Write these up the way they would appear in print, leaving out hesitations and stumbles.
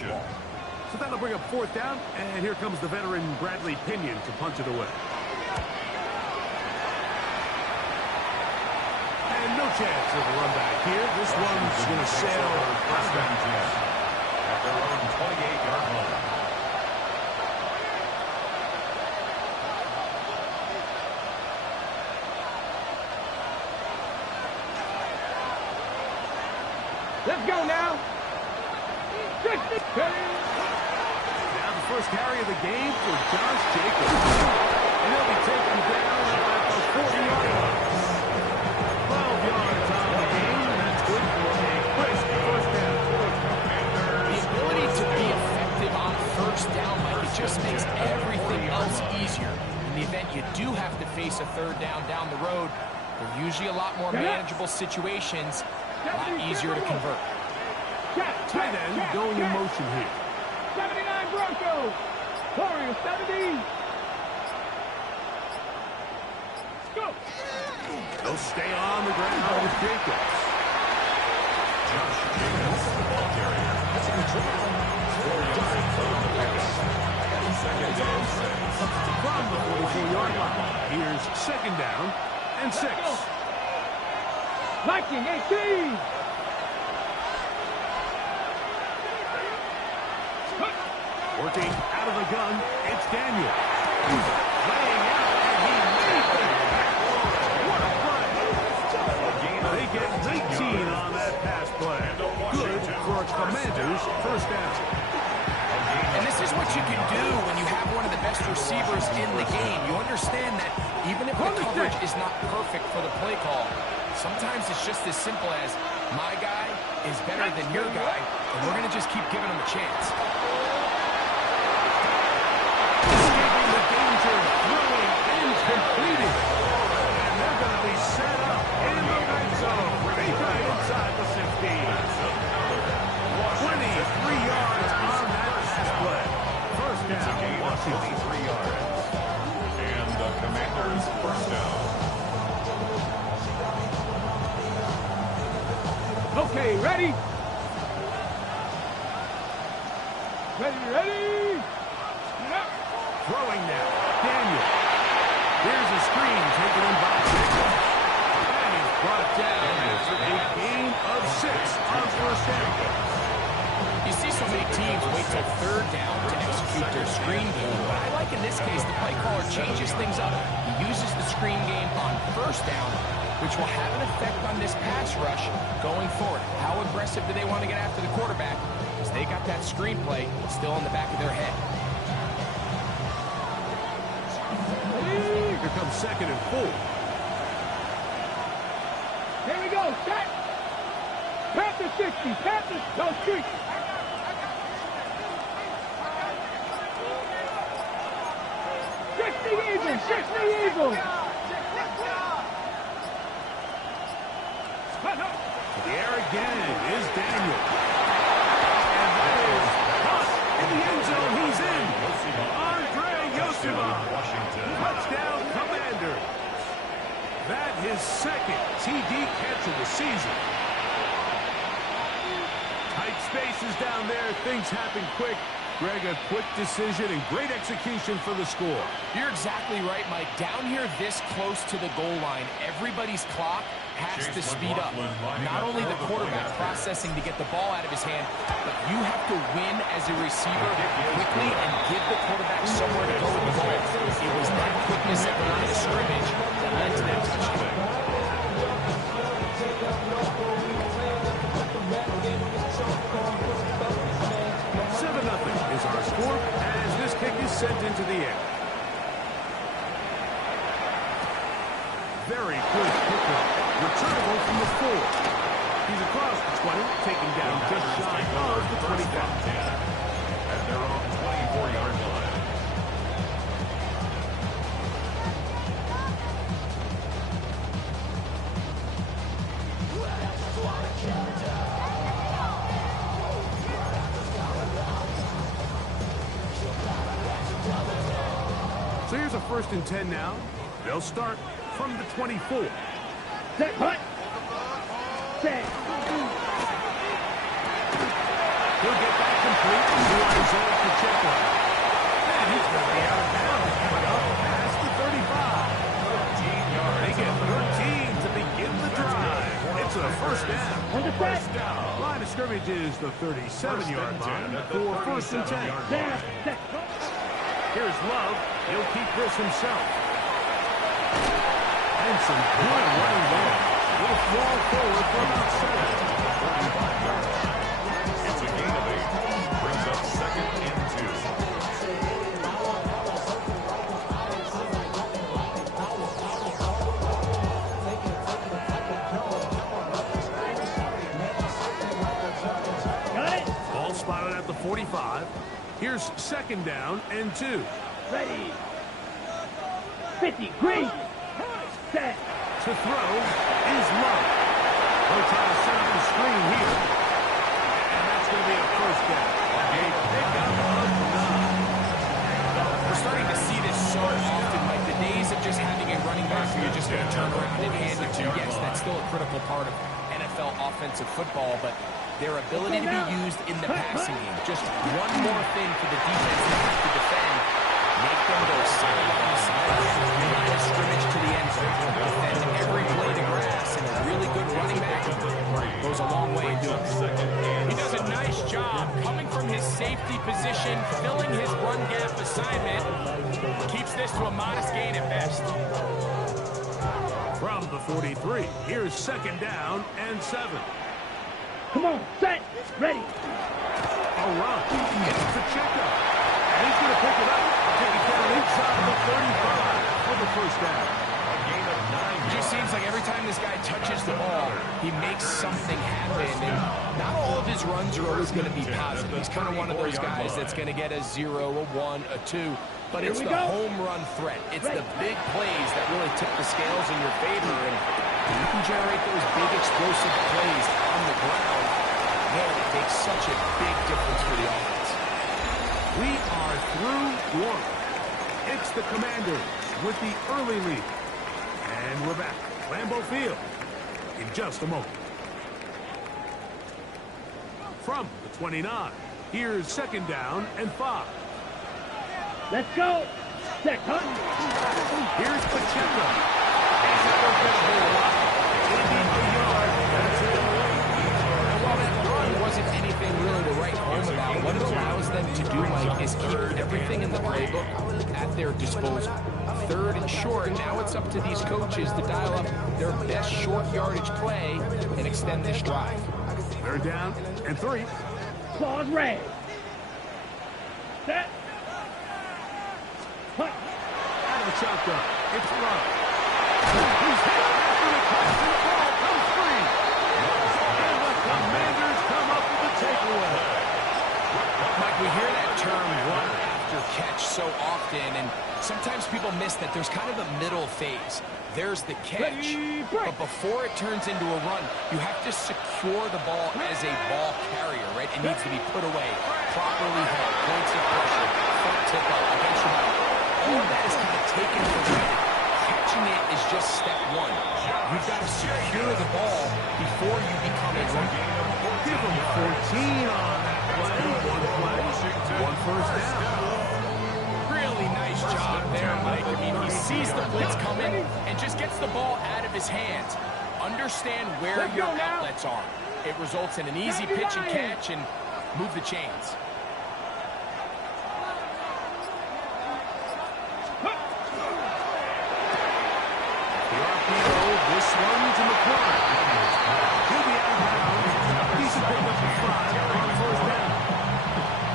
So that'll bring up fourth down, and here comes the veteran Bradley Pinion to punch it away. And no chance of a run back here. This one's going to sail out of bounds. At their own 28-yard line. Let's go now. Now the first carry of the game for Josh Jacobs. And he'll be taken down at the 40-yard line. 12 yards on the game. That's good for a crisp first down. The ability to be effective on first down, Mike, it just makes everything else easier. In the event you do have to face a third down the road, they're usually a lot more manageable situations, a lot easier to convert. Tight end going in motion here. 79 Broncos. Warriors 70. Go. They'll stay on the ground with Jacobs. Josh Jacobs, the ball carrier. That's a control. 4 yards on the pass. Second down, 6. From the 44-yard line. Here's second down and 6. Viking 18. Working out of the gun, it's Daniel. Laying out, and he made it. What a play. They get 19 on that pass play. Good for a Commander's first down. And this is what you can do when you have one of the best receivers in the game. You understand that even if the coverage is not perfect for the play call, sometimes it's just as simple as my guy is better than your guy, and we're going to just keep giving him a chance. Completed. And they're going to be set up in the red zone. Right inside the 15. 23 yards on that pass play. First down, Washington. 3 yards. And the Commanders' first down. Okay, ready? Ready? Throwing now. Daniel. Here's a screen taken in by Jacobs. And he's brought down after a gain of 6 on first down. You see so many teams wait till third down to execute their screen game. But I like in this case, the play caller changes things up. He uses the screen game on first down, which will have an effect on this pass rush going forward. How aggressive do they want to get after the quarterback? Because they got that screenplay still in the back of their head. Here comes second and 4. Here we go. Set. Panthers 60. Panthers. No street. 60 Eagles. 60 Eagles. To the air again is Daniel. And that is caught in the end zone. He's in. Andre Yosima. Touchdown, Commander. That his second TD catch of the season. Tight spaces down there. Things happen quick. Greg, a quick decision and great execution for the score. You're exactly right, Mike. Down here this close to the goal line, everybody's clock has to speed up. Not only the quarterback processing to get the ball out of his hand, but you have to win as a receiver quickly and give the quarterback somewhere to go with the ball. It was that quickness at the line of scrimmage that led to that touchdown. Is our score as this kick is sent into the air. Very good kickoff. Returnable from the 4. He's across the 20, taken down just shy of the 25. At their own 24-yard line. So here's a 1st and 10 now. They'll start from the 24. Set. Punt. Set. He'll get back complete to Isaiah Pacheco. And he's going to be out of bounds coming up past the 35. 13 yards. They get 13 to begin the drive. It's a first down. First down. Line of scrimmage is the 37-yard line for first and 10. Here's Love. He'll keep this himself. And some good running there. Will fall forward for about 7. 45 yards. It's a gain of 8. Brings up second and 2. Got it. Ball spotted at the 45. Here's second down and 2. Ready. 50. Green. Set. To throw is Love. They'll try to set up the screen here. And that's going to be a first down. A pickup of 9. We're starting to see this so often, like the days of just having a running back who you're just going to turn around and hand it to. Yes, that's still a critical part of NFL offensive football, but their ability to be used in the passing game. Just one more thing for the defense to have to defend. Make them go sideline to sideline, line of scrimmage to the end zone. Defend every blade of grass, and a really good running back goes a long way in doing it. He does a nice job coming from his safety position, filling his run gap assignment. Keeps this to a modest gain at best. From the 43, here's second down and 7. Come on. Set. Ready. A run. It's Pacheco. And he's going to pick it up. Take it down inside the 35 for the first down. A gain of 9. It just seems like every time this guy touches the ball, he makes something happen. And not all of his runs are always going to be positive. He's kind of one of those guys that's going to get a 0, a 1, a 2. But it's the home run threat. It's the big plays that really tip the scales in your favor. And you can generate those big explosive plays on the ground. Man, it makes such a big difference for the offense. We are through one. It's the Commanders with the early lead. And we're back at Lambeau Field in just a moment. From the 29, here's second down and 5. Let's go. Set. Cut. Here's Pacheco. And that'll get a whole lot. Maybe a yard. That's it. And while that run wasn't anything really to write home about, what it allows them to do, Mike, is keep everything in the playbook at their disposal. Third and short, now it's up to these coaches to dial up their best short yardage play and extend this drive. They're down and 3. Claws red. Set. Cut. Out of the shotgun. It's Love. He's hit after the catch, and the ball comes free. And the Commanders come up with the takeaway. Mike, we hear that term run after catch so often, and sometimes people miss that there's kind of a middle phase. There's the catch, but before it turns into a run, you have to secure the ball as a ball carrier, right? It needs to be put away, properly held, points of pressure, front tip up, against your body. All of that is kind of taken for granted. Catching it is just step one. You've got to secure the ball before you become a runner. Give him 14 on that play. One first down. Really nice job there, Mike. I mean, he sees the blitz coming and just gets the ball out of his hands. Understand where your outlets are. It results in an easy pitch and catch and move the chains. This one to McCoy. He'll be out of bounds. He's a pick up for 5 on first down.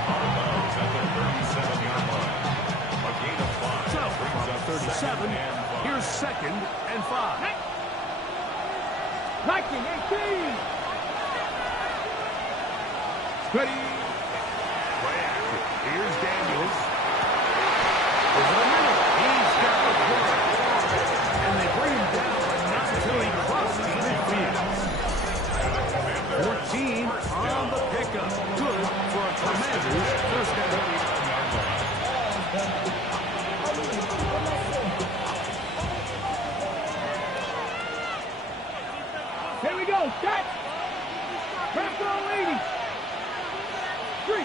Out of bounds at the 37-yard line. A gain of 5. So, from 37, here's second and 5. 1918. Ready. Play action. Here's Daniels. Over a minute. He's got the play. And they bring him down, but not until he crosses midfield. 14 on the pickup. Good for a Commanders first down. Here we go. Set. Press on 80. 3.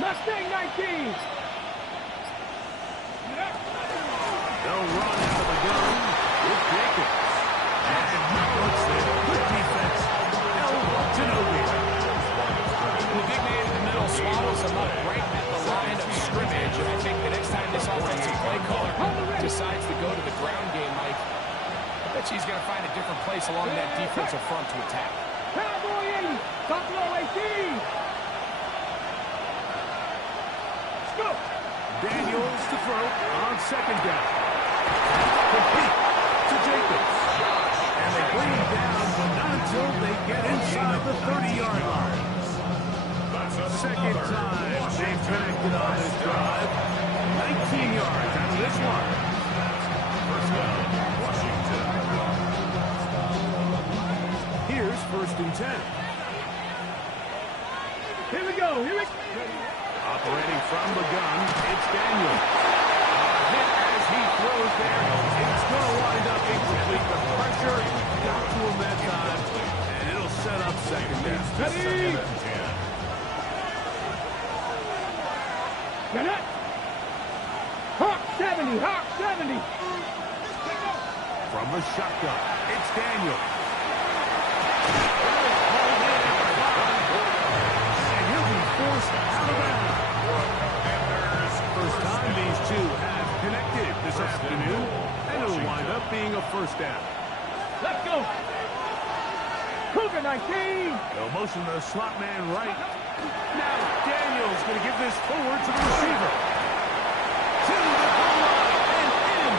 Mustang 19. They'll run out of the gun with Jacobs. And now it's there. Good defense. Held to nowhere. The big man in the middle swallows him up right at the line of scrimmage. And I think the next time this offensive play caller decides to go to the ground game, Mike, I bet she's going to find a different place along that defensive front to attack. Cowboy 80. Top row 18. Let's go. Daniels to throw on second down. Complete to Jacobs. And they bring him down, but not until they get inside the 30-yard line. Second time they've connected on this drive. 19 yards out of this one. First down, Washington. Here's first and 10. Here we go. Here we go. Operating from the gun, it's Daniel. Hit as he throws there. It's going to wind up incomplete. The pressure got to him that time, and it'll set up second down. Ready? Get it. Hawk 70. Hawk 70. From the shotgun, it's Daniel. And he'll be forced out of bounds. First time these two have connected this afternoon, and it'll wind up being a first down. Let's go. Cougar 19. They'll motion the slot man right. Now Daniel's going to give this forward to the receiver. To the goal line and in.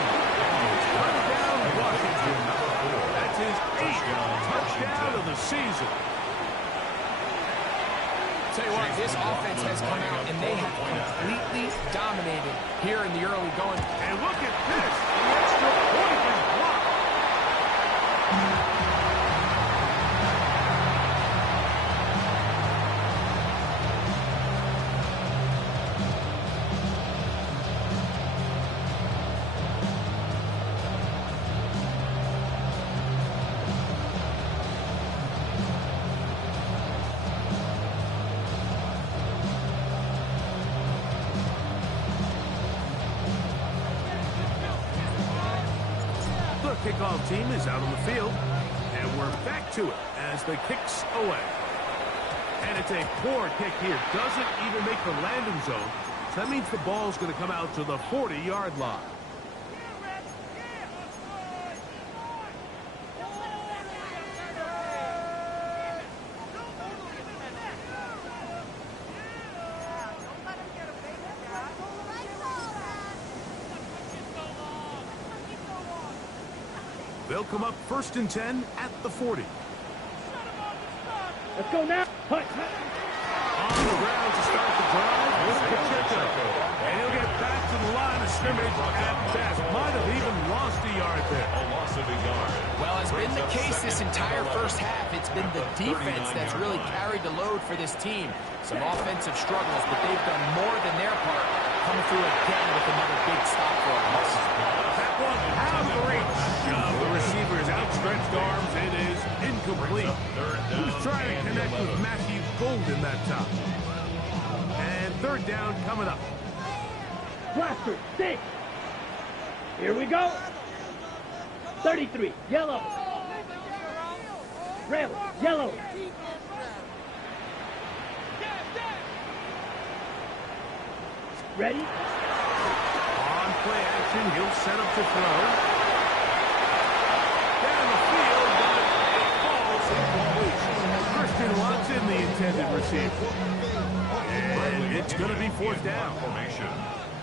Touchdown Washington. That's his 8th touchdown of the season. Tell you what, this offense has come out and they have completely dominated here in the early going. And look at this. The extra point is blocked. Kickoff team is out on the field, and we're back to it as the kick's away. And it's a poor kick here. Doesn't even make the landing zone. So that means the ball's going to come out to the 40-yard line. They'll come up first and 10 at the 40. Let's go now. Hut. On the ground to start the drive with Pacheco. And he'll get back to the line of scrimmage at best. Might have even lost a yard there. A loss of a yard. Well, it's been the case this entire first half. It's been the defense that's really carried the load for this team. Some offensive struggles, but they've done more than their part, coming through again with another big stop for us. That one out of the reach of the receiver's outstretched arms. It is incomplete. He was trying to connect with Matthew Golden that time. And third down coming up. Blaster. Six. Here we go. 33. Yellow. Red. Yellow. Ready? On play action, he'll set up to throw. Down the field, but it falls incomplete. Christian Watson, the intended receiver. And it's going to be fourth down. Formation.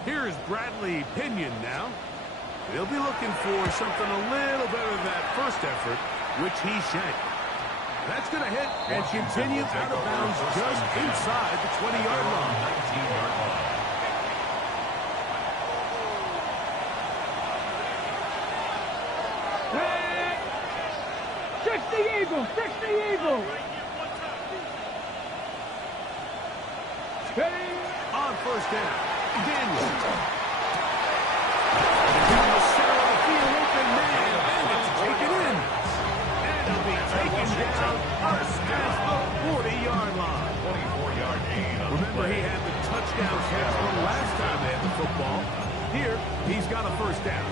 Here's Bradley Pinion now. He'll be looking for something a little better than that first effort, which he shanked. That's going to hit and continue out of bounds just inside the 20-yard line. 19-yard line. Hey! 60 Eagles! 60 Eagles! Steady! On first down, Daniel. Down the center of the field, open man, and it's taken in. And it'll be taken down us at the 40-yard line. 24-yard gain. Remember, he had the touchdown pass from last time they had the football. Here, he's got a first down.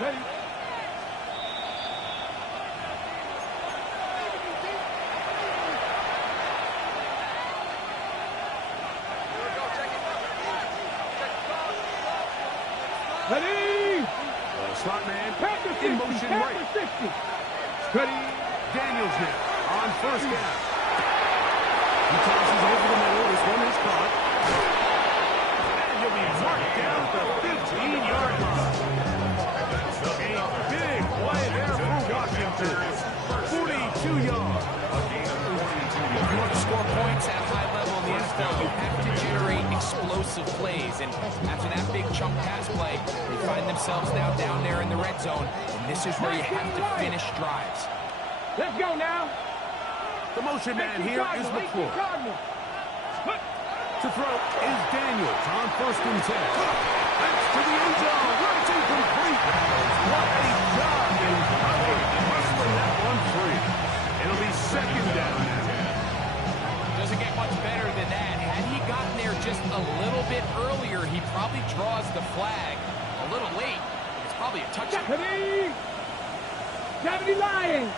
Ready. Ready. Slot man Pass to 60. in motion Pass right. to 60. Ready. Daniels now on first down. He tosses over the middle. This one is caught. And he'll be marked down at the 15-yard line. A big play there for Washington. 42 yards. If you want to score points at a high level in the NFL, you have to generate explosive plays. And after that big chunk pass play, they find themselves now down there in the red zone. And this is where you have to finish drives. Let's go now. The motion man here is McClure. Look. To throw is Daniels on first and 10. That's to the end zone. It's incomplete. What a job in hustling that one free. It'll be second down now. Doesn't get much better than that. Had he gotten there just a little bit earlier, he probably draws the flag a little late. It's probably a touchdown. Ready. 70 Lions.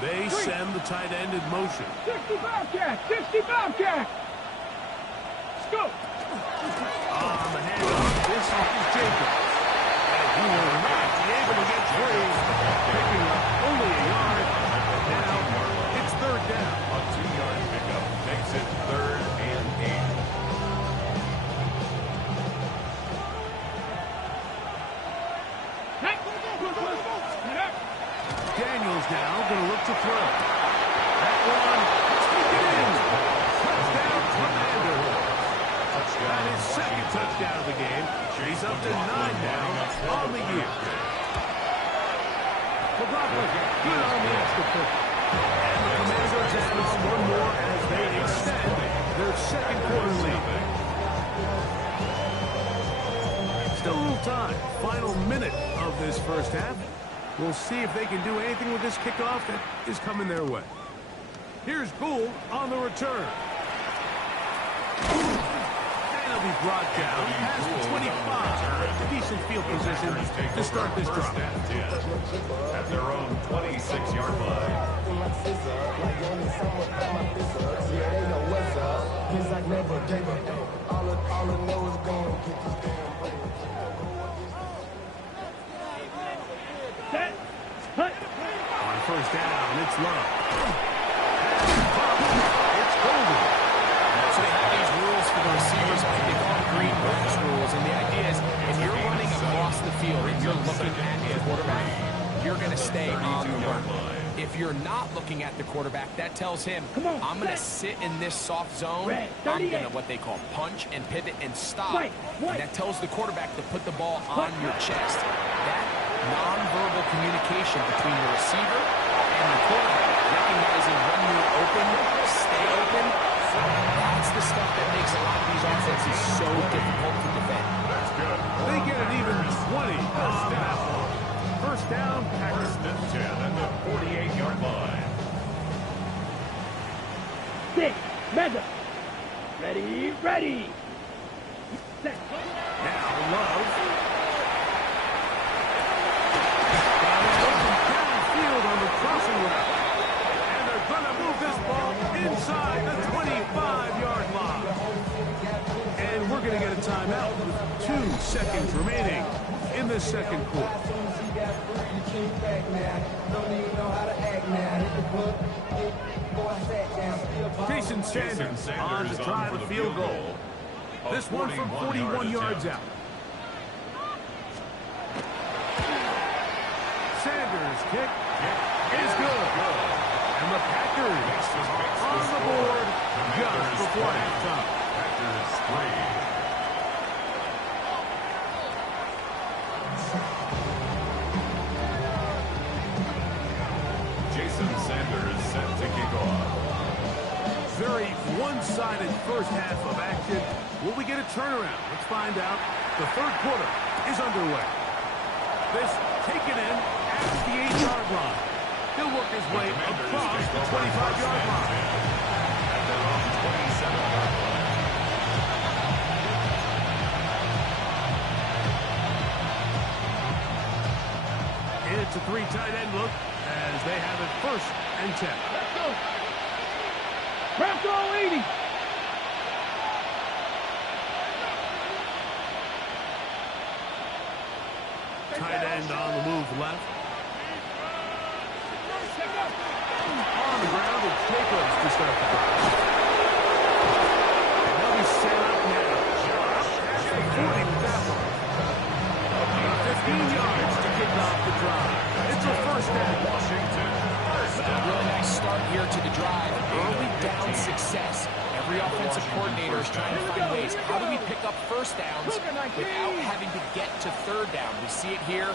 They send the tight end in motion. 60 Bobcat. 60 Bobcat. Let's go. On the handoff, this is Jacob. And he will not be able to get free. Picking up only a yard. Now it's third down. A 2-yard pickup makes it 3rd and 8. Daniels now going to look to throw. That one, taken in. Touchdown, Commander. That is second touchdown of the game. He's up to 9 now on the year. McLaughlin, good on the extra point. And the Commanders add on one more as they extend their second quarter lead. Still a little time. Final minute of this first half. We'll see if they can do anything with this kickoff that is coming their way. Here's Gould on the return. And he'll be brought down past the 25. Decent field position to start this drive. At their own 26-yard line. On first down, it's Love. It's Golden. So they have these rules for the receivers, like they call them green grass rules. And the idea is, if you're running across the field and you're looking at the quarterback, you're going to stay on the run. If you're not looking at the quarterback, that tells him, I'm going to sit in this soft zone. I'm going to what they call punch and pivot and stop. And that tells the quarterback to put the ball on your chest. That non-verbal communication between the receiver and the quarterback, recognizing when you're open, stay open, that's the stuff that makes a lot of these offenses so difficult to defend. They get an even 20 on that one. First down, Packers. 10 and the 48-yard line. 6. Meza. Ready. Ready. Set. Now Love. Downfield on the crossing route. And they're going to move this ball inside the 25-yard line. And we're going to get a timeout with 2 seconds remaining in the second quarter. Jason Sanders on to try the field goal. This one from 41 yards out. Sanders' kick is good. And the Packers on the board just before halftime. Packers 3. Sanders set to kick off. Very one-sided first half of action. Will we get a turnaround? Let's find out. The third quarter is underway. This taken in at the 8-yard line. He'll work his way across the 25-yard line. At their own 27-yard line. It's a 3 tight end look as they have it 1st and 10. Let's go. Press all 80. Tight end on the move left. On the ground, it's Jacobs to start the drive. And they'll be set up now. That's the 40 with that one. 15 yards to kick off the drive. It's a 1st down. Washington. A really nice start here to the drive. Early down success. Every offensive coordinator is trying to find ways. How do we pick up 1st downs without having to get to 3rd down? We see it here.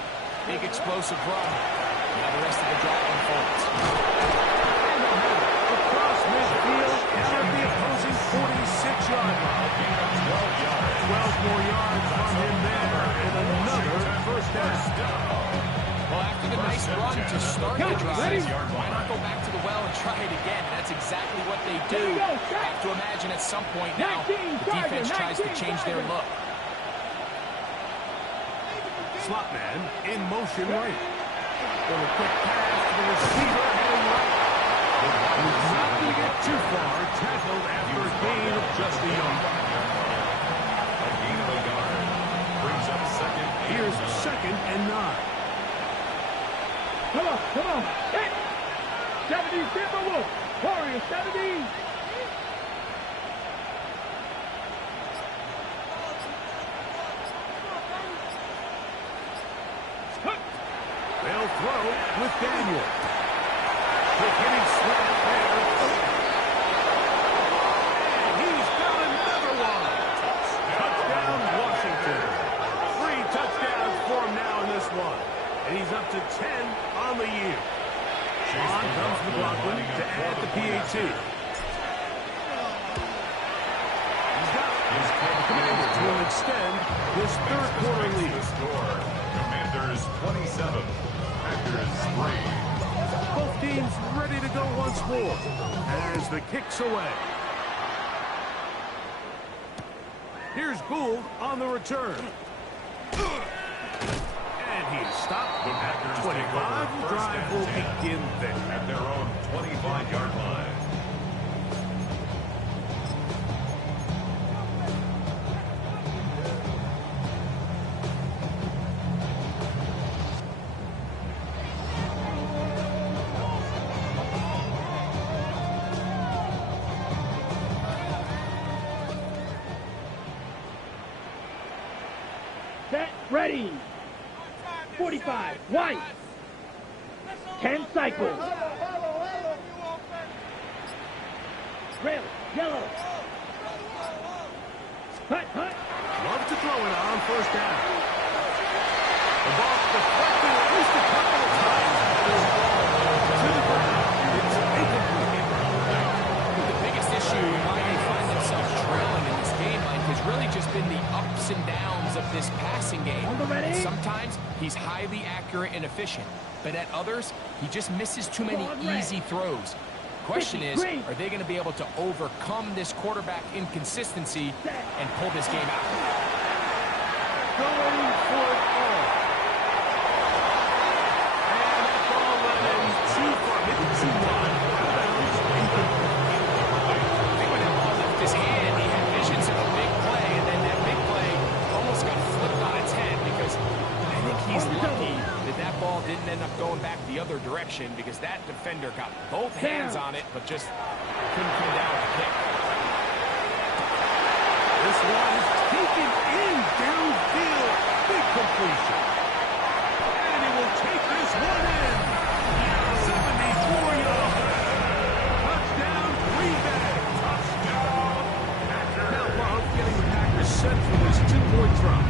Big explosive run. Now the rest of the drive unfolds. Across midfield and at the opposing 46-yard line. 12 more yards from him there and another 1st down. Well, after the nice run to start the drive, why not go back to the well and try it again? That's exactly what they do. I have to imagine at some point now, the defense tries to change their look. Slot man in motion right. With a quick pass to the receiver heading right. He's not going to get too far. Tackled after a gain of just a yard. A gain of a yard. Brings up 2nd. Here's 2nd and 9. Come on, come on. Hit. 70, Timberwolf. Warrior 70. They'll throw with Daniel. Quick hitting slant there. And he's got another one. Touchdown, Washington. 3 touchdowns for him now in this one. And he's up to 10 on the year. On comes McLaughlin to add the PAT. He's got it. Commanders will extend this 3rd quarter lead. Score. Commanders 27. Packers 3. Both teams ready to go once more as the kick's away. Here's Gould on the return. And he's stopped at 25. The drive will begin there. At their own 25-yard line. Set, ready. 45, white. 10 cycles. Red, yellow. Hut, hut. Love to throw it on 1st down. The ball deflected at least a couple of times. To the ground. It's incomplete. The biggest issue why they find themselves trailing in this game, Mike, has really just been the ups and downs of this passing game. Sometimes he's highly accurate and efficient, but at others, he just misses too many easy throws. Question is, are they going to be able to overcome this quarterback inconsistency and pull this game out? Going for it all. And that ball went in too far. Maybe too wide. I think when that ball left his hand, he had visions of a big play, and then that big play almost got flipped on its head because I think he's lucky that that ball didn't end up going back the other direction because that defender got both hands on it, but just couldn't come down with the kick. This one is taken in downfield. Big completion. And he will take this one in. 74 yards. Touchdown, Green Bay. Touchdown. Now Love getting the Packers set for this 2-point drop.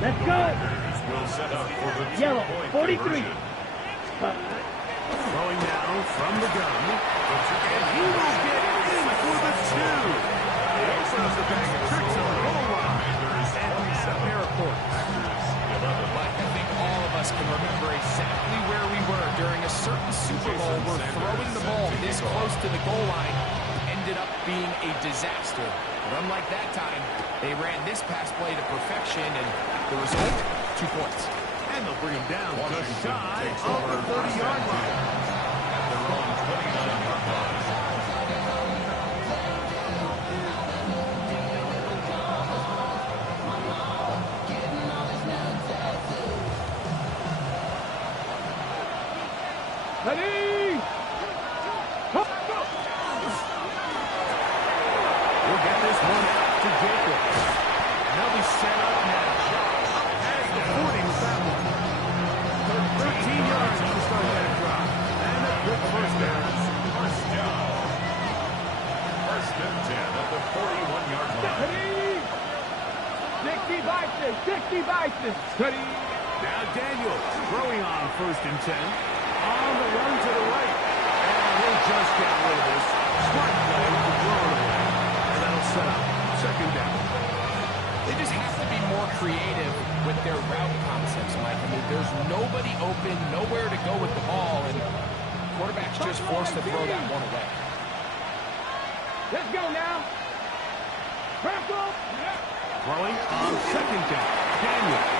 Let's go. Will set up for the Yellow, 2-point 43. conversion. Throwing now from the gun. And he will get in for the 2. He opens the bag of tricks on the goal line. And he's a pair of points. Super Bowl where throwing the ball this close to the goal line ended up being a disaster. But unlike that time, they ran this pass play to perfection, and the result, 2 points. And they'll bring him down just shy of the 30-yard line. At their own 29-yard line. Ready? Go! We'll get this one out to Jacobs. And they'll be set up now. As the 40 with that one. 13 yards to start that drive. And a quick first down. First down. First and 10 at the 41-yard line. Ready? 60 Bison, 60 Bison. Ready? Now Daniels throwing on first and 10. On the run to the right. And he'll just get rid of this. Smart play to throw it away. And that'll set up second down. They just have to be more creative with their route concepts, Mike. I mean, there's nobody open, nowhere to go with the ball, and quarterback's just forced to throw that one away. Let's go now. Crackle. Throwing on second down. Daniels.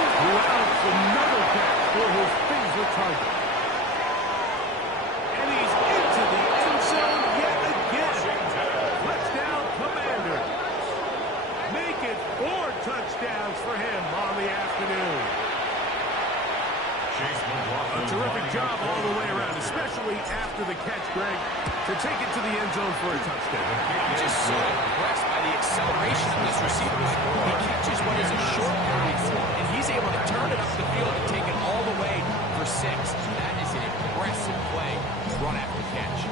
Who out another catch for his favorite target. And he's into the end zone yet again. Touchdown, Commanders. Make it 4 touchdowns for him on the afternoon. A terrific job all the way around, especially after the catch, Greg, to take it to the end zone for a touchdown. I'm just so impressed by the acceleration of this receiver. He catches what is a short pass, and he's able to turn it up the field and take it all the way for 6. That is an impressive play, run after catch.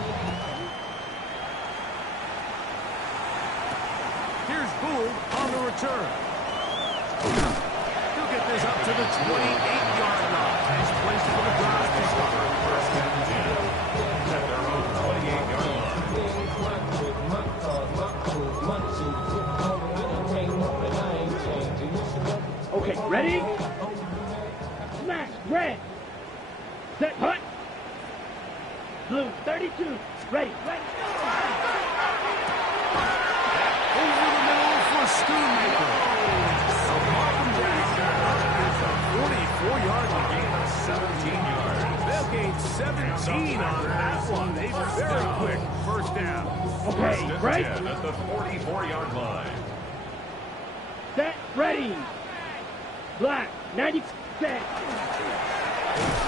Here's Gould on the return. He'll get this up to the 28-yard line. Nice place for the drive to start. First and 10 at their own 28-yard line. Okay, ready? Smash, red. Set, hut. Blue, 32. Ready, ready. Over the middle for Schoonmaker. So Markham down. It's a 44-yard gain of 17 yards. They'll gain 17 on that one. A very quick first down. Okay, right? 10 at the 44-yard line. Set, ready. Black, 90 set.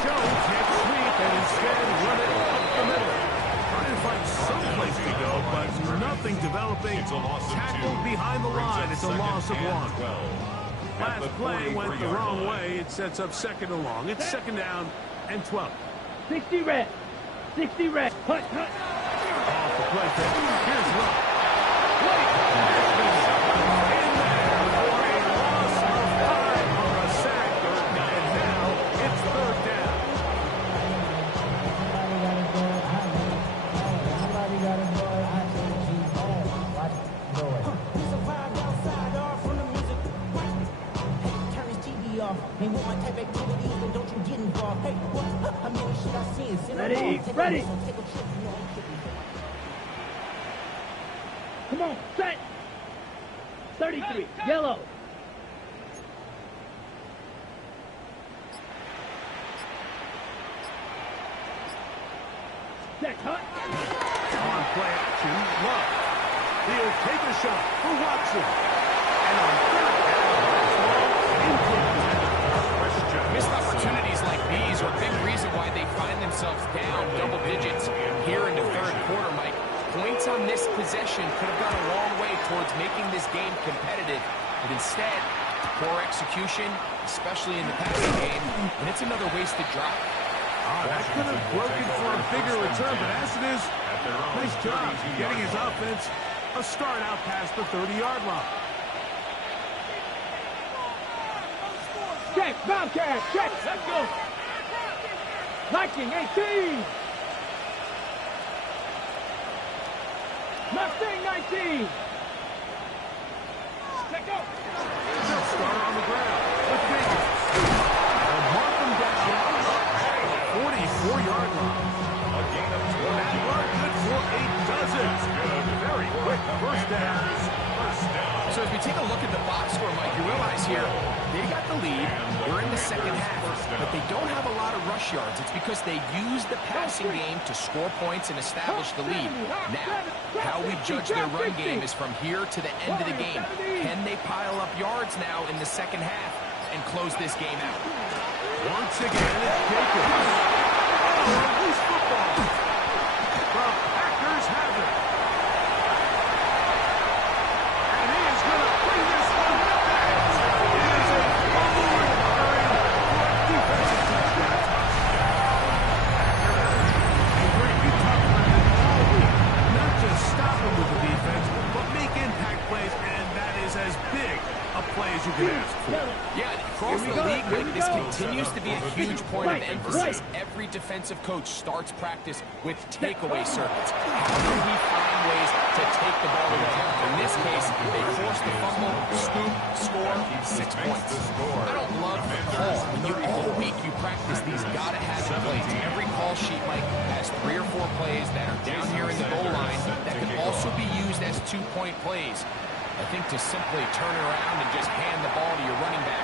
Jones can't sweep and instead run it up the middle. Trying to find some place to go, but nothing developing. It's a loss of 2. Tackled behind the line. It's a loss of 1. Last play went the wrong way. It sets up second and long. It's second down and 12. 60 red. 60 red. Hut, hut. Off the play fake. Here's Rupp. In there for a loss of 5 or a sack. And now it's third down. Ain't with my type activities, and don't you get involved. Hey, what? I mean, shit I seen. Ready, ready. Come on, set. 33, yellow. Set, hut. On play action, Love. He'll take a shot for Watson. And on third down, Missed opportunities like these are a big reason why they find themselves down double digits here in the third quarter, Mike. Points on this possession could have gone a long way towards making this game competitive, but instead, poor execution, especially in the passing game, and it's another wasted drive. that could have broken for a bigger return, but as it is, nice job getting his offense a start out past the 30-yard line. Check, Bobcat, check, let's go. Lightning, 18. Mustang, 19. Let's go. They'll start on the ground with Jacobs. And mark them down at the 44-yard line. here. They got the lead. We're in the second half, but they don't have a lot of rush yards. It's because they use the passing game to score points and establish the lead. Now, how we judge their run game is from here to the end of the game. Can they pile up yards now in the second half and close this game out? Once again, it's Jacobs. Oh, loose football. The Packers have it. And he is going to bring this one back. It is a fumble recovery for a defensive touchdown. A great tough man all week. Not just stop him with the defense, but make impact plays, and that is as big a play as you can ask for. Yeah, across the league, like, this continues to be a huge point of emphasis. Every defensive coach starts practice with takeaway circuits. How can we find ways to take the ball away? In this case, they forced the fumble, scoop, score, 6 points. I don't love the call. All week you practice these gotta-have-it plays. Every call sheet, Mike, has 3 or 4 plays that are down here in the goal line that can also be used as 2-point plays. I think to simply turn around and just hand the ball to your running back,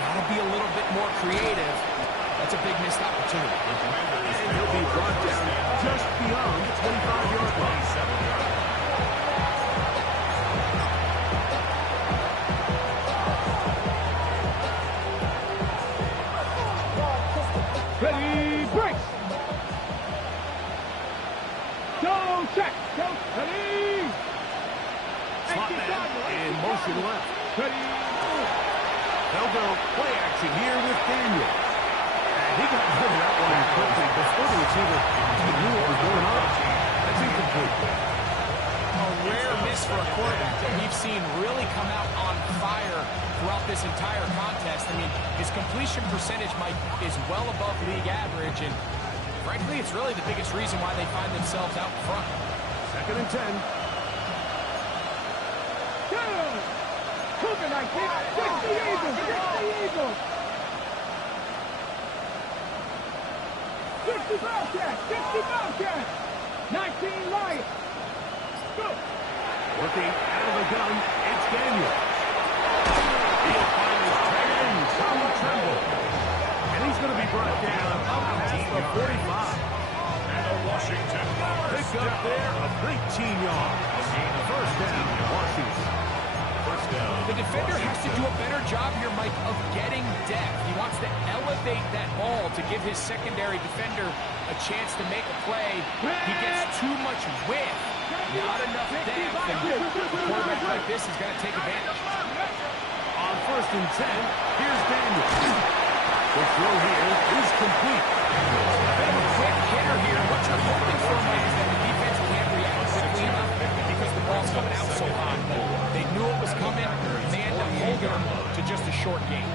gotta be a little bit more creative. That's a big missed opportunity. And he'll be brought down just beyond the 25-yard line. Ready, break. Go, check. Go, ready. Slot man in motion left. Ready. They'll go play action here with Daniel. And he got rid of that one quickly before the receiver knew what was going on. That's incomplete. A rare miss for a quarterback that we've seen really come out on fire throughout this entire contest. I mean, his completion percentage, Mike, is well above league average, and frankly, it's really the biggest reason why they find themselves out front. 2nd and 10. Cooking like this. 60 Eagles. 60 Eagles. 60 Bobcats. 60 Bobcats. 19 Lions. Go. Working out of the gun, it's Daniel. He'll find his tight end, Tom Tremble. And he's going to be brought down up past the 45. And Washington. Pick up there of 19 yards. First down, Washington. The defender has to do a better job here, Mike, of getting depth. He wants to elevate that ball to give his secondary defender a chance to make a play. He gets too much width, not enough depth, and a quarterback like this is going to take advantage. On 1st and 10, here's Daniel. The throw here is complete. Bit of a quick hitter here. What you're hoping for, Mike, is that the defense can't react quickly enough because the ball's coming out so hot. They knew it was coming, and they end up holding them to just a short game.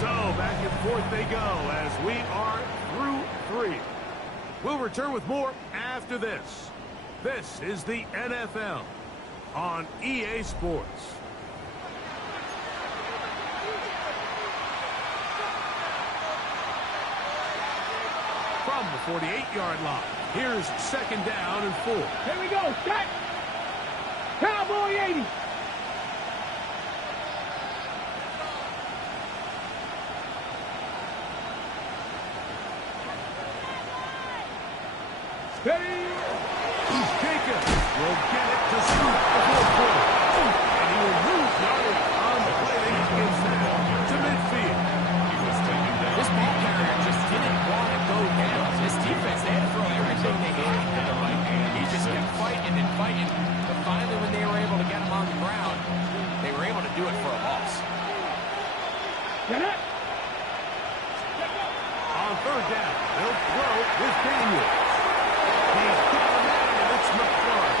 So back and forth they go as we are through 3. We'll return with more after this. This is the NFL on EA Sports. From the 48-yard line, here's 2nd down and 4. Here we go. Set. Cowboy 80. Ready. Jacobs will get it to scoop the 4th quarter. And he will move yardage on the play against that to midfield. This ball carrier just didn't want to go down. This defense, they had to throw everything they had at him. He just kept fighting and fighting. But finally, when they were able to get him on the ground, they were able to do it for a loss. Get it. On 3rd down, they'll throw with Daniel. He's got a man, and it's McClure.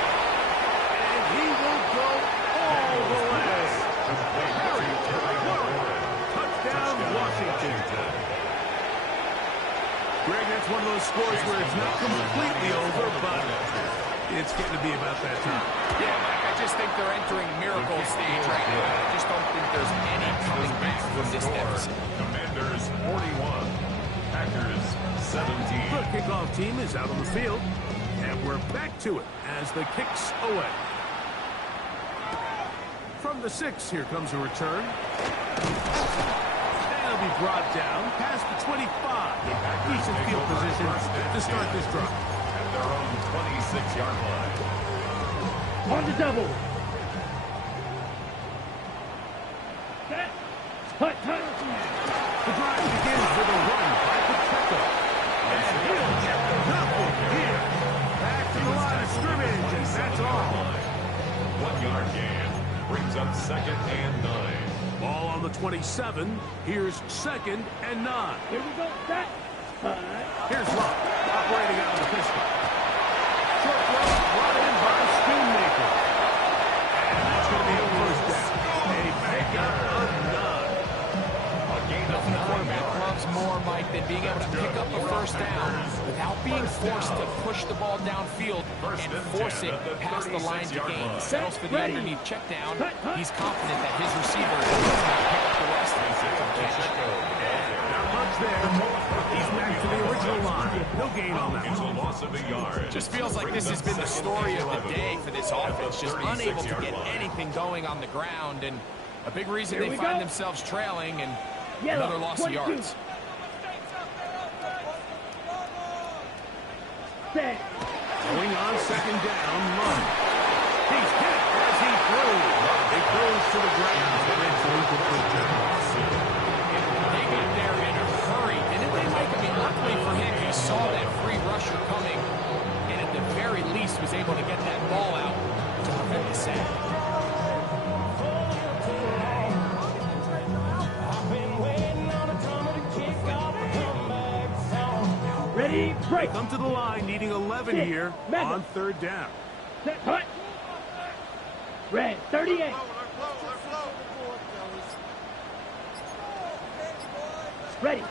And he will go all the way. Touchdown, Washington. Greg, that's one of those scores where it's not completely over, but it's getting to be about that time. Yeah, Mike, I just think they're entering miracle stage right now. I just don't think there's any coming back from this deficit. Commanders 41. Packers 17. The kickoff team is out on the field. And we're back to it as the kick's away. From the 6, here comes a return. And it'll be brought down past the 25. Decent field position to start this drive. At their own 26-yard line. On the double. Set. Hut. The drive begins with a run by Pacheco. And he'll get nothing here. Back to the line of scrimmage, and that's all. 1-yard gain brings up 2nd and 9. Ball on the 27. Here's 2nd and 9. Here we go. Set. Hut. Here's Love, operating out of the pistol. Short throw brought in by Schoonmaker. And that's going to be a first down. A pickup of 9. A gain of Nothing the 9 quarterback yards. loves more, Mike, than being able to pick up a first down without being forced to push the ball downfield and force it past the line to gain. He settles for the underneath check down. He's confident that his receiver is going to pick up the rest of the catch. Not much there. He's back to the original line. No gain on that It's a one. loss of a yard. Just feels like this has been the story of the day for this offense. Just unable to get anything going on the ground, and a big reason Here they we find go. themselves trailing and Yellow, another loss of 22. yards. Set. Going on 2nd down, Love. He's hit as he throws. It goes to the ground, and it's incomplete. They got there in a hurry, didn't they, Mike? I mean, luckily for him, he saw that free rusher coming, and at the very least was able to get that ball out to prevent the sack. Ready. Break. Come to the line, needing 11 Six. here Mega. on 3rd down. Set. Hut. Red. 38. Ready. We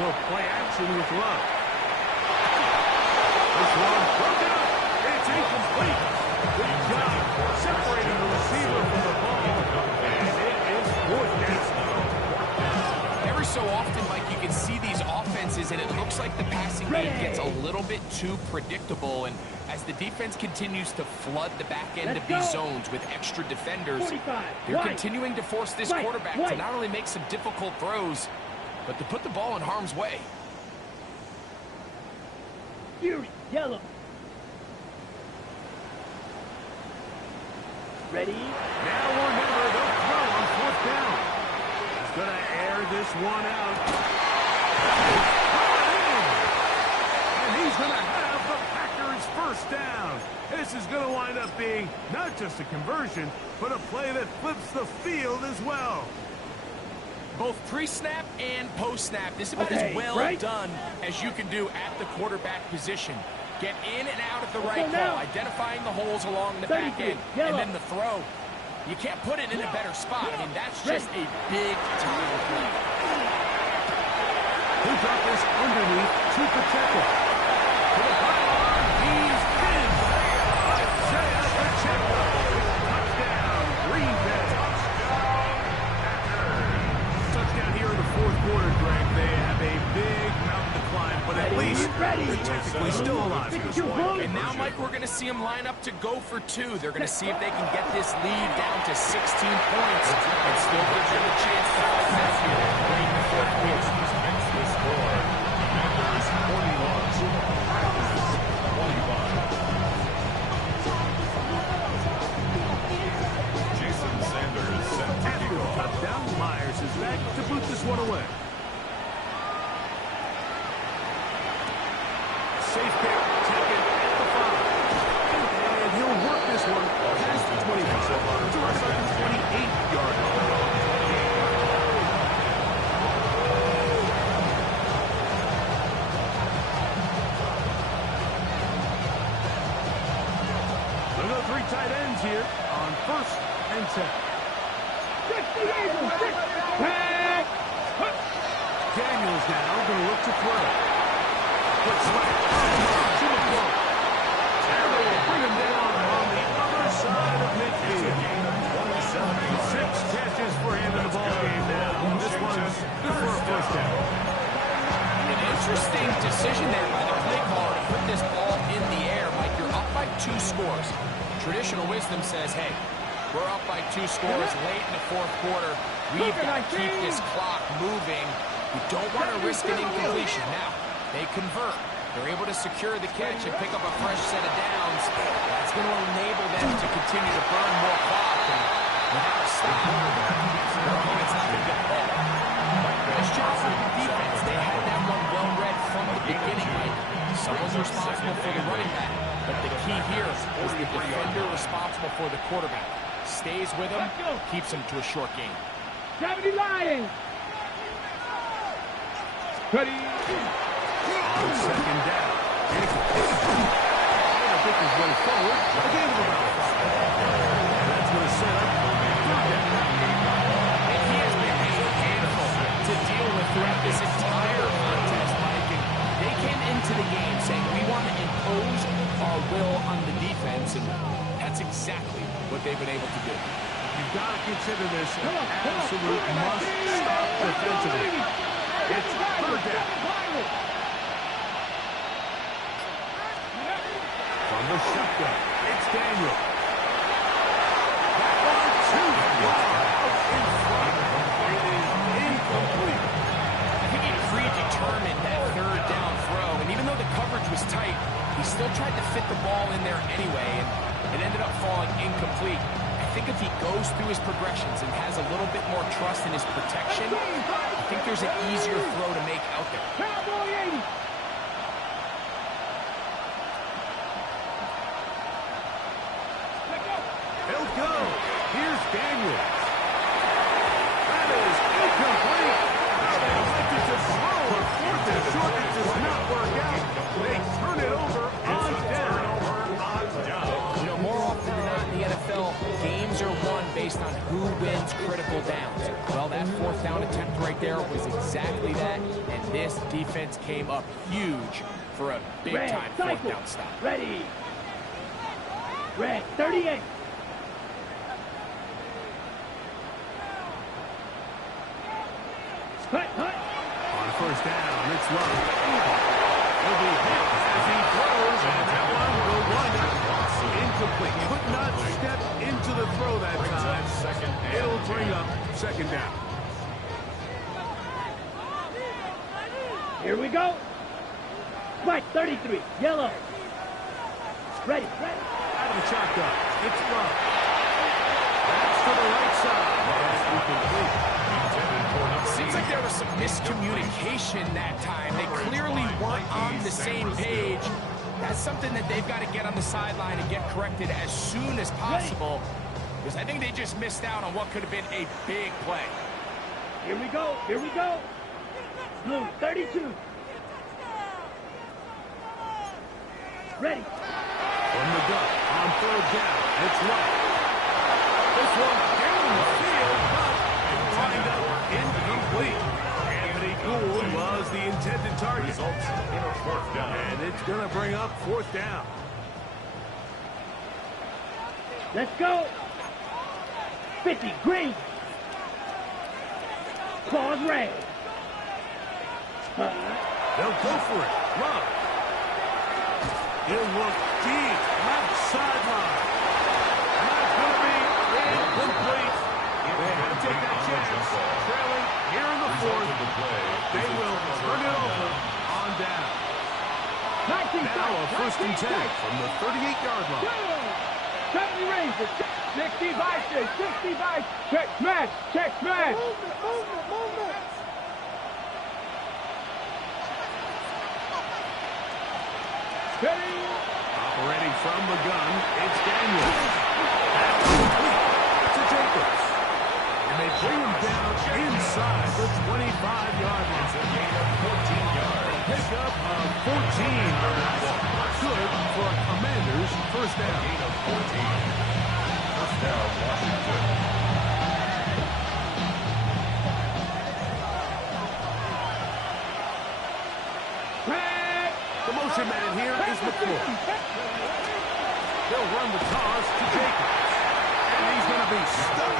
go play action with Love. This one broken up. It's incomplete. Good job separating the receiver from the ball. And it is 4th down. Every so often, Mike, you can see these offenses, and it looks like the passing game gets a little bit too predictable. And as the defense continues to flood the back end of these zones with extra defenders, 45. they're White. continuing to force this White. quarterback to White. not only make some difficult throws, but to put the ball in harm's way. Fury. Yellow. Ready. Now or never, they'll throw on 4th down. He's going to air this one out. And he's going to have the Packers' first down. This is going to wind up being not just a conversion, but a play that flips the field as well. Both pre-snap and post-snap, this is about Okay, as well right. done as you can do at the quarterback position. Get in and out at the right go now. call, identifying the holes along the back 32, end, yellow. and then the throw. You can't put it in a better spot. I mean, that's just a big-time play. Who got this underneath to Pacheco? To the pylon, he's in. Isaiah Pacheco. Touchdown, Green Bay. Touchdown here in the 4th quarter, Greg. They have a big mountain to climb, but at least they're technically still alive at this point. And now, Mike, we're going to see them line up to go for 2. They're going to see if they can get this lead down to 16 points and still give them a chance to fight back here late in the 4th quarter. Makes the score. Commanders 41. 25. Jason Sanders set to After kick the off. touchdown, Myers is back to boot this one away. Safe pick, taken at the 5. And he'll work this one past the 25 to right about the 28-yard line. We'll go 3 tight ends here on 1st and 10. 68. Pack. Daniels now going to look to throw. Quick slant. To the floor. And they will bring him down on the other side of midfield. 6 catches for him in the ballgame now. This one's good for a first down. An interesting decision there by the play caller to put this ball 2 scores. Traditional wisdom says, hey, we're up by 2 scores late in the 4th quarter. We've got to keep this clock moving. We don't want to risk an incompletion. Now, they convert. They're able to secure the catch and pick up a fresh set of downs. That's going to enable them to continue to burn more clock. And without a stop, their opponent's not going to get the ball. Nice job for the defense. They had that one well read from the beginning. Someone's responsible for the running back. But the key here is the defender responsible for the quarterback. Stays with him, keeps him to a short game. 70 Lions. Ready. On second down. I think he's way forward. I gave him about 5. And that's going to set up third down. And he has been a handful to deal with throughout this entire contest, Mike. And they came into the game saying, we want to impose our will on the defense, and that's exactly what they've been able to do. You've got to consider this an absolute must-stop defensively. It's third down. From the shotgun, it's Daniel. That one, too far out in front. It is incomplete. I think he predetermined that third down throw, and even though the coverage was tight, he still tried to fit the ball in there anyway, and it ended up falling incomplete. I think if he goes through his progressions and has a little bit more trust in his protection, I think there's an easier throw to make out there. Cowboy 80. He'll go. Here's Daniels. That is incomplete. They elected to throw a 4th and short. It does not work out. They turn it over on down. You know, more often than not in the NFL, games are won based on who wins critical downs. Well, that 4th down attempt right there was exactly that, and this defense came up huge for a big-time 4th down stop. Ready. Red, 38. Hut. On first down, it's Love. He'll be hit as he throws, and that one will wind up incomplete. Could not step into the throw that time. It'll bring up second down. Here we go. Right, 33. Yellow. Ready. Out of the shotgun, it's Love. That's to the right side. That's incomplete. Seems like there was some miscommunication that time. They clearly weren't on the same page. That's something that they've got to get on the sideline and get corrected as soon as possible, because I think they just missed out on what could have been a big play. Here we go. Blue, 32. Ready. From the gun, on third down, it's Love. This one down the field, but it wind up incomplete. Anthony Gould was the intended target. Results in a 4th down. And it's going to bring up 4th down. Let's go. 50, green. Pause red. They'll go for it. Love. He'll look deep. Left sideline. And that's going to be incomplete. They have to take that chance. Trailing here in the 4th. They will turn it over on down. Now a 1st and 10 from the 38-yard line. 70 Rangers. 65. Check smash. Movement. Operating from the gun, it's Daniels. That's complete to Jacobs. And they bring him down inside the 25-yard line. It's a gain of 14 yards. Pick up of 14. Good for a Commanders first down. Gain of 14. First down, Washington. The motion man here is McCoy. They'll run the toss to Jacobs. And he's going to be stuck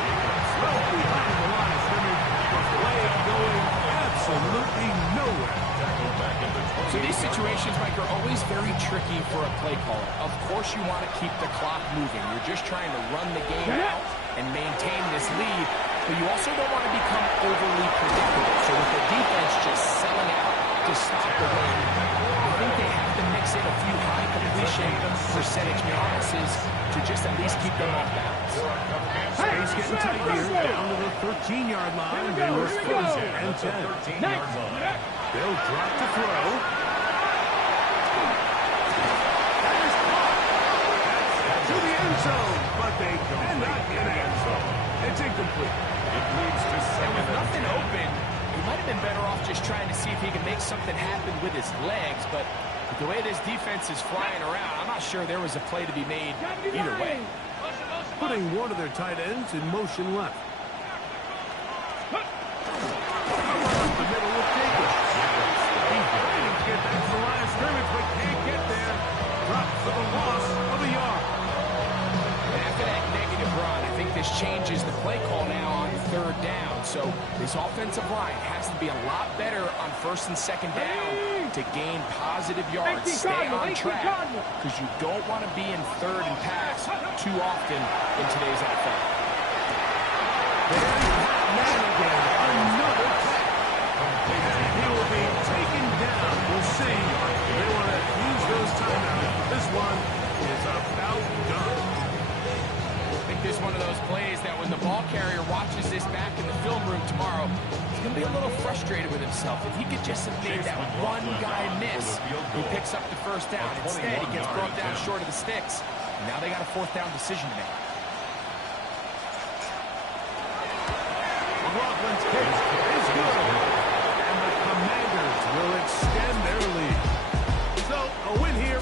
well behind the line of scrimmage. The play going absolutely nowhere. tackled back at the 28. So these situations, Mike, are always very tricky for a play caller. Of course you want to keep the clock moving. You're just trying to run the game out and maintain this lead, but you also don't want to become overly predictable. So with the defense just selling out to stop the run, I think they have to mix in a few high completion percentage passes to just at least keep them off balance. Space getting tight here, down to the 13-yard line. They were first and 10. They'll drop to throw. That is caught. That's to the end zone, but they cannot get it. It's incomplete. It leads to And second with and nothing 10. open, he might have been better off just trying to see if he can make something happen with his legs, but with the way this defense is flying around, I'm not sure there was a play to be made either way. Putting one of their tight ends in motion left. Up the middle with Jacobs. He's waiting to get back to the line of scrimmage, but can't get there. Drops for the loss of a yard. After that negative run, I think this changes the play call now on third down. So this offensive line has to be a lot better on first and second down to gain positive yards. Stay on track because you don't want to be in third and pass too often in today's NFL. There's Pat Man again. Another pass. And he will be taken down. We'll see. They want to use those timeouts. This one is about done. I think this is one of those plays that when the ball carrier watches this back in the film room tomorrow, he's going to be a little frustrated with himself. If he could just have made that one guy miss, he picks up the first down. Instead, he gets brought down short of the sticks. Now they got a fourth down decision to make. McLaughlin's kick is good. And the Commanders will extend their lead. So, a win here